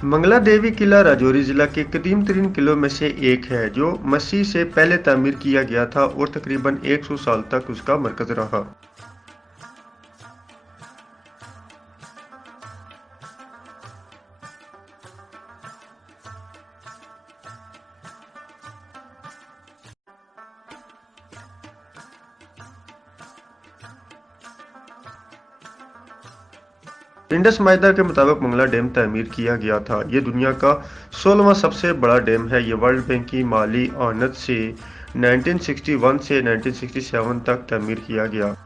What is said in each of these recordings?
मंगला देवी किला राजौरी जिला के कदीम तरीन किलों में से एक है जो मसीह से पहले तामीर किया गया था और तकरीबन 100 साल तक उसका मरकज रहा। इंडस माइदा के मुताबिक मंगला डैम तामीर किया गया था। ये दुनिया का 16वां सबसे बड़ा डैम है। ये वर्ल्ड बैंक की माली आनत से 1961 से 1967 तक तामीर किया गया।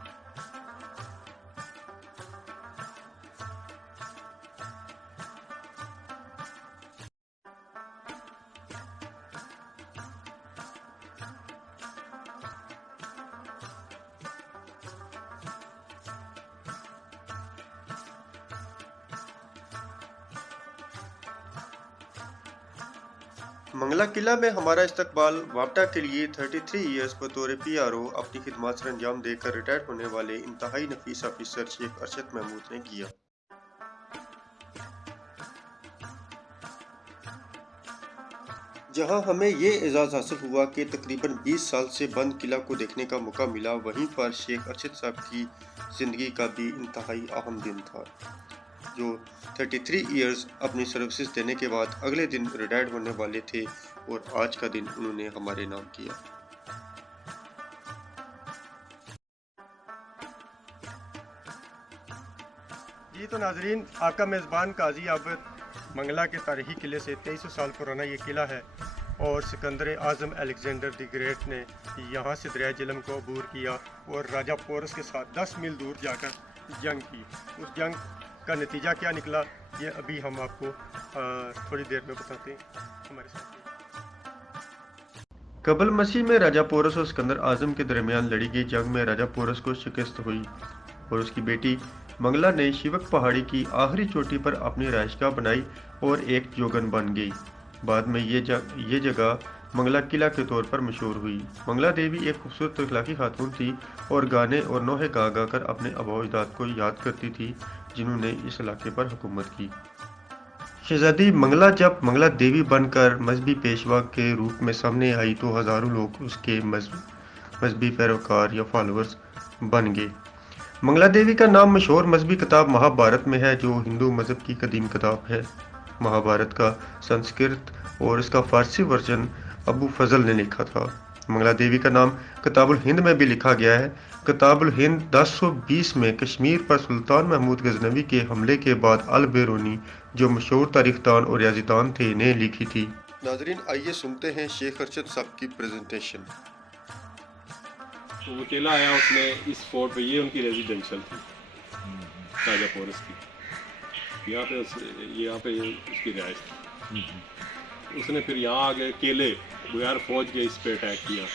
मंगला किला में हमारा इस्तकबाल वापडा के लिए 33 ईयर्स बतौर PRO अपनी खिदमत सर अंजाम देकर रिटायर होने वाले इंतहाई नफीस ऑफिसर शेख अरशद महमूद ने किया, जहां हमें ये एजाज़ हासिल हुआ कि तकरीबन 20 साल से बंद किला को देखने का मौका मिला। वहीं पर शेख अरशद साहब की ज़िंदगी का भी इंतहाई अहम दिन था, जो 33 ईयर्स अपनी सर्विसेज देने के बाद अगले दिन रिटायर्ड होने वाले थे और आज का दिन उन्होंने हमारे नाम किया। जी तो नाजरीन, आपका मेज़बान काजी आबिद मंगला के तारीखी किले से 2300 साल पुराना ये किला है और सिकंदर आज़म अलेक्जेंडर द ग्रेट ने यहाँ से दरिया झेलम को अबूर किया और राजा पोरस के साथ 10 मील दूर जाकर जंग की। उस जंग का नतीजा क्या निकला ये अभी हम आपको थोड़ी देर में बताते हैं। हमारे साथ कबल मसीह में राजा पोरस और सिकंदर आज़म के दरमियान लड़ी गई जंग में राजा पोरस को शिकस्त हुई और उसकी बेटी मंगला ने शिवक पहाड़ी की आखिरी चोटी पर अपनी रहायशगाह बनाई और एक जोगन बन गई। बाद में ये जगह मंगला किला के तौर पर मशहूर हुई। मंगला देवी एक खूबसूरत इखलाकी खातून थी और गाने और नोहे गा गा कर अपने आबा अजदाद को याद करती थी जिन्होंने इस इलाके पर हुकूमत की। शहजादी मंगला जब मंगला देवी बनकर मजहबी पेशवा के रूप में सामने आई तो हज़ारों लोग उसके मजहबी पैरोकार या फॉलोअर्स बन गए। मंगला देवी का नाम मशहूर मजहबी किताब महाभारत में है, जो हिंदू मजहब की कदीम किताब है। महाभारत का संस्कृत और इसका फारसी वर्जन अबू फजल ने लिखा था। मंगला देवी का नाम किताबुल हिंद में भी लिखा गया है। किताबुल हिंद 1020 में कश्मीर पर सुल्तान महमूद गजनवी के हमले के बाद अल बेरूनी, जो मशहूर तारीखदान और रियाजीदान थे, ने लिखी थी। नाजरीन, आइए सुनते हैं शेख अरशद साहब की प्रेजेंटेशन। तो वो अकेला आया, उसने इस फोर्ट पे, ये उनकी रेजिडेंशियल थी राजा पोरस की, यहाँ पे उसकी रिहाइश थी। उसने फिर यहाँ आके अकेले बगैर फौज के इस पे अटैक किया।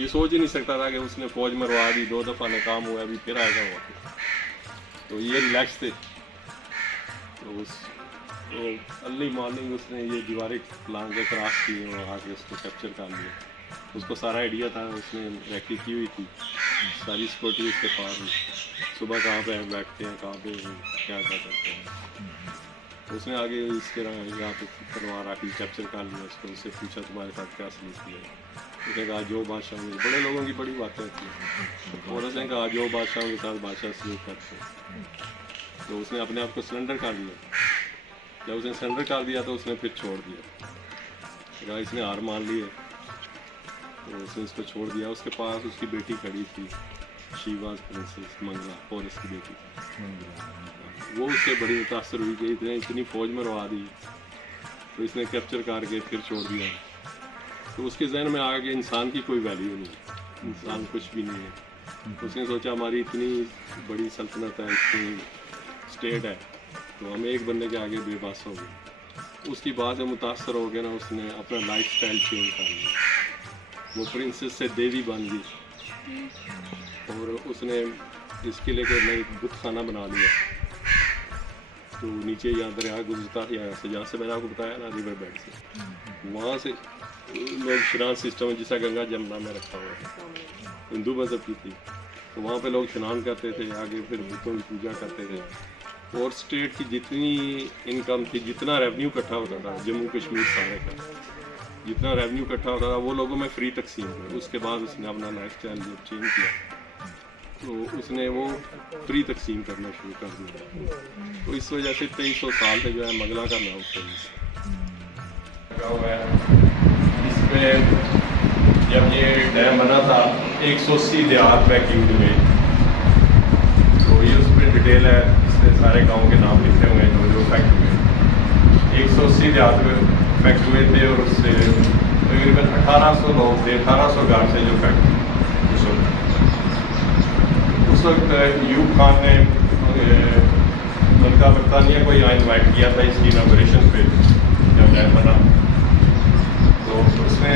ये सोच ही नहीं सकता था कि उसने फौज मरवा दी, 2 दफ़ा नाकाम हुआ, अभी फिर आएगा वो। तो ये रिलैक्स थे। तो अर्ली मॉर्निंग उसने ये दीवारें लांग के क्रॉस की और आके उसको कैप्चर कर लिया। उसको सारा आइडिया था, उसने रैकी की हुई थी, सारी सिक्योरिटी उसके पास हुई, सुबह कहाँ पे बैठते हैं, कहाँ पे क्या क्या करते हैं। तो उसने आगे इसके यहाँ पे तलवार आके कैप्चर कर लिया उसको। उससे पूछा तुम्हारे साथ क्या सलीक किया। उसने कहा जो बादशाह में, बड़े लोगों की बड़ी बातें होती हैं, और उसने कहा जो बादशाहों के साथ बादशाह सलीक करते हैं। तो उसने अपने आप को सरेंडर कर लिया। जब उसने सरेंडर कर दिया तो उसने फिर छोड़ दिया, इसने हार मान ली है, तो उसने इसको छोड़ दिया। उसके पास उसकी बेटी खड़ी थी, शीवाज प्रिंसेस मंगला, पोरस की बेटी थी। वो उससे बड़ी मुतासर हुई कि इतनी फौज मरवा दी, तो इसने कैप्चर करके फिर छोड़ दिया। तो उसके जहन में आ गया इंसान की कोई वैल्यू नहीं है, इंसान कुछ भी नहीं है। तो उसने सोचा हमारी इतनी बड़ी सल्तनत है, इतनी स्टेट है, तो हम एक बंदे के आगे बेबस हो गए। उसकी बात से मुतासर हो गया ना, उसने अपना लाइफ स्टाइल चेंज कर लिया। वो प्रिंसेस से देवी बन गई और उसने इसके लेकर नई बुत खाना बना लिया। तो नीचे यहाँ दरिया गुजरता या जहाँ से मैंने आपको बताया ना, रिवर बेड से, वहाँ से लोग स्नान सिस्टम जिसका गंगा जमुना में रखा हुआ है, हिंदू मज़हब की थी। तो वहाँ पे लोग स्नान करते थे, आगे फिर बुतों की पूजा करते थे। और स्टेट की जितनी इनकम थी, जितना रेवेन्यू इकट्ठा होता था जम्मू कश्मीर सारे का, जितना रेवेन्यू इकट्ठा होता था वो लोगों में फ्री तकसीम किया। उसके बाद उसने अपना लाइफ स्टाइल जब चेंज किया तो उसने वो फ्री तकसीम करना शुरू कर दिया। तो इस वजह से 2300 साल से जो है मंगला का नाम फेमस है। इसमें जब ये डैम बना था 180 देहात वैक्यूम्ड हुए, तो ये उसमें डिटेल है, इसमें सारे गाँव के नाम लिखे हुए हैं जो इफेक्ट हुए। 180 देहात इफेक्ट हुए थे और उससे तकरीबन 1800 लोग थे, 1800 गाँव से जो इफेक्ट उस वक्त यूब खान ने मलका बरतानिया को यहाँ इन्वाइट किया था इसकी इनॉग्रेशन पे जब डैम बना। तो उसने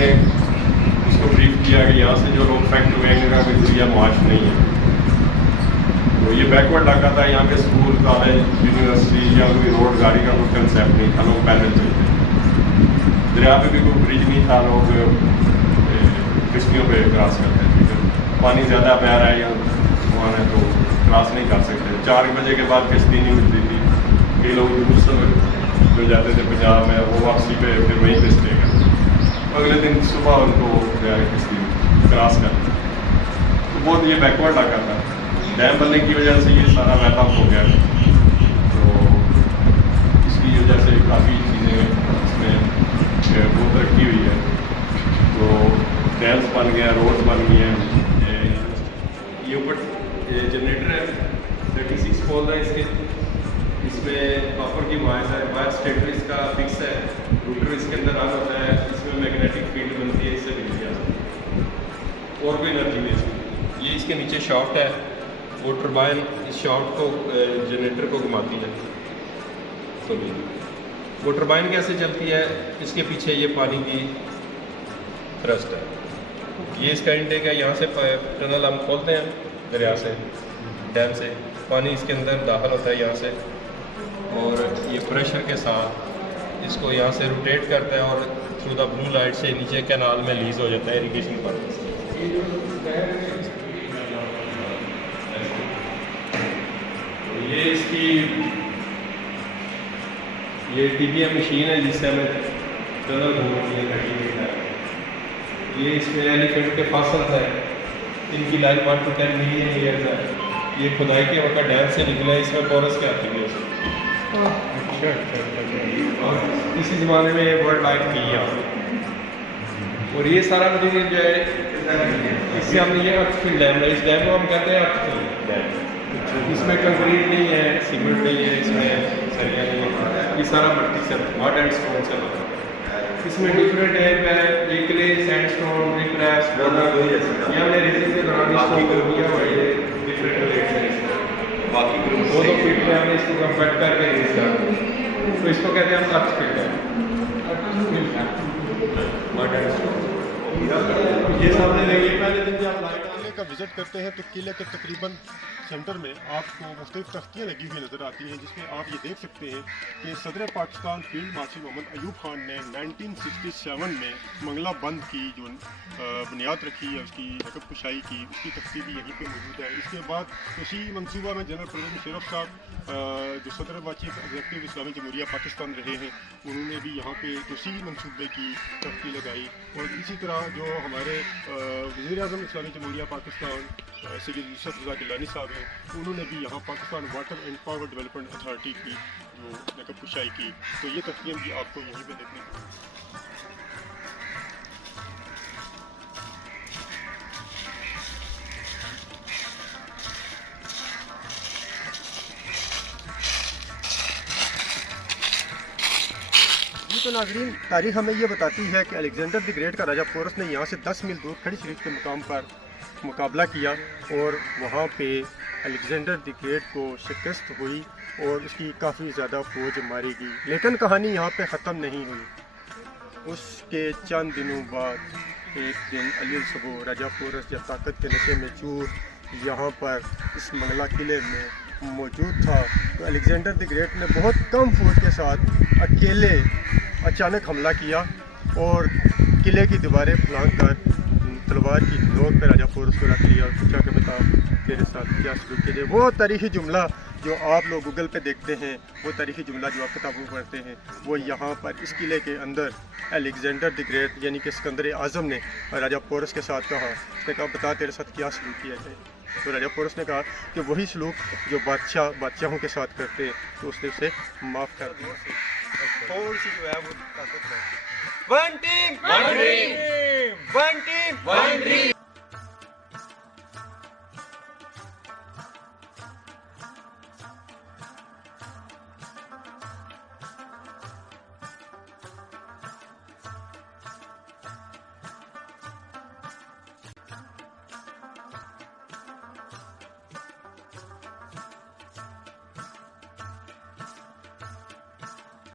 उसको ब्रीफ किया कि यहाँ से जो लोग इफेक्ट हुए हैं इनका कोई जरिया मुआश नहीं है। तो ये बैकवर्ड इलाका था, यहाँ पे स्कूल, कॉलेज, यूनिवर्सिटी या कोई रोड गाड़ी का कोई कंसेप्ट नहीं था, लोग पैदल चलते। दरिया पे भी कोई ब्रिज नहीं था, लोग किश्तियों पे क्रॉस करते थे। पानी ज़्यादा बह रहा है या है तो क्रॉस नहीं कर सकते। 4 बजे के बाद किश्ती नहीं मिलती थी। कई लोग दूर से जो जाते थे पंजाब में वो वापसी पे फिर वहीं पे स्टे करते, अगले दिन सुबह उनको किश्ती क्रॉस करते। तो बहुत ये बैकवर्ड इलाका था। डैम बनने की वजह से ये सारा मैटअप हो गया, तो इसकी वजह से काफ़ी चीज़ें इसमें बहुत तरक्की हुई है। तो डैम्स बन गया, रोड्स बन गए हैं। ये ऊपर जनरेटर है 36 पोल है इसके, इसमें कॉपर की वायर है, वायर स्टेटर इसका फिक्स है, रूटर इसके अंदर ऑन होता है, इसमें मैग्नेटिक फील्ड बनती है, इससे बिजली आती है और कोई एनर्जी नहीं इसमें। ये इसके नीचे शॉफ्ट है, वो टरबाइन इस शॉफ्ट को जनरेटर को घुमाती है। तो वो टरबाइन कैसे चलती है, इसके पीछे ये पानी की थ्रस्ट है, ये इसका इंटेक है। यहाँ से टनल हम खोलते हैं दरिया से, डैम से पानी इसके अंदर दाखिल होता है यहाँ से, और ये प्रेशर के साथ इसको यहाँ से रोटेट करता है और थ्रू द ब्लू लाइट से नीचे कैनाल में लीज हो जाता है इरिगेशन पर्पज से। तो ये इसकी ये TBM मशीन है जिससे हमें टनल घूमती है। ये इसमें एलिफेंट के फासल है, इनकी लाइफ 1 to 10 मिलियन ईयर्स है। ये खुदाई के वक्त डैम से निकला है, इसमें पोरस के आती है और इसी ज़माने में ये वर्ल्ड लाइफ थी यहाँ। और ये सारा मटीरियल जो है इससे हमने ये अर्थ-फिल डैम है, इस डैम को हम कहते हैं अर्थ-फिल डैम। इसमें कंक्रीट नहीं है, सीमेंट नहीं है, इसमें सरिया नहीं है, ये सारा मट्टी से मड एंड स्टोन से बना है। इसमें डिफरेंट टाइप है, ये क्ले, सैंडस्टोन, रिक्रैश, ये हमने रेजिन के दौरान इसको कर दिया हुआ है डिफरेंट रेट्स हैं इसमें। बाकी 2 फीट में हमने इसको कंपेक्ट करके यूज़ किया, तो इसको कहते हैं हम अर्थ फिल है। ये सामने देखिए, पहले दिन जब आप किले का विजिट करते हैं तो किले के तकरीबन सेंटर में आपको मुख्तलिफ तख्तियाँ लगी हुई नज़र आती हैं, जिसमें आप ये देख सकते हैं कि सदर पाकिस्तान फील्ड मार्शल मोहम्मद अयूब खान ने 1967 में मंगला बंद की जो बुनियाद रखी है, उसकी नकब कुशाई की, उसकी तख्ती भी यहीं पे मौजूद है। इसके बाद उसी मनसूबा में जनरल परवेज़ मुशर्रफ साहब जो सदर चीफ एग्जीक्यूटिव इस्लामी जमहूरिया पाकिस्तान रहे हैं, उन्होंने भी यहाँ पे उसी मनसूबे की तख्ती लगाई। और इसी तरह जो हमारे वज़ीर आज़म इस्लामी जमहूरिया पाकिस्तान सैयद यूसुफ रज़ा गिलानी साहब हैं, उन्होंने भी यहाँ Pakistan water and power development authority की जो नकब कुशाई की। तो ये तख्तियाँ भी आपको यहीं पे देखने को तो नाज़रीन, तारीख हमें ये बताती है कि अलेक्जेंडर द ग्रेट का राजा पोरस ने यहाँ से 10 मील दूर खड़ी शरीफ के मुकाम पर मुकाबला किया और वहाँ पे अलेक्जेंडर द ग्रेट को शिकस्त हुई और उसकी काफ़ी ज़्यादा फौज मारी गई। लेकिन कहानी यहाँ पे ख़त्म नहीं हुई। उसके चंद दिनों बाद एक दिन अली सबो राजा पोरस जब ताकत के नशे में चूर यहाँ पर इस मंगला किले में मौजूद था, तो अलेक्जेंडर द ग्रेट ने बहुत कम फौज के साथ अकेले अचानक हमला किया और किले की दीवारें फलांग कर तलवार की नोक पे राजा पोरस को रख लिया और पूछा कि बता तेरे साथ क्या सलूक किया। वो तारीखी जुमला जो आप लोग गूगल पे देखते हैं, वो तारीखी जुमला जो आप किताबों में पढ़ते हैं, वो यहाँ पर इस किले के अंदर अलेक्जेंडर द ग्रेट यानी कि सिकंदर आज़म ने राजा पोरस के साथ कहा। उसने कहा बता तेरे साथ क्या सलूक किया जाए। तो राजा पोरस ने कहा कि वही सलूक जो बादशाहों के साथ करते हैं, तो उसने उसे माफ़ कर दिया। थोड़ी सी जो है वो ताकत है। One team one dream, one team one dream.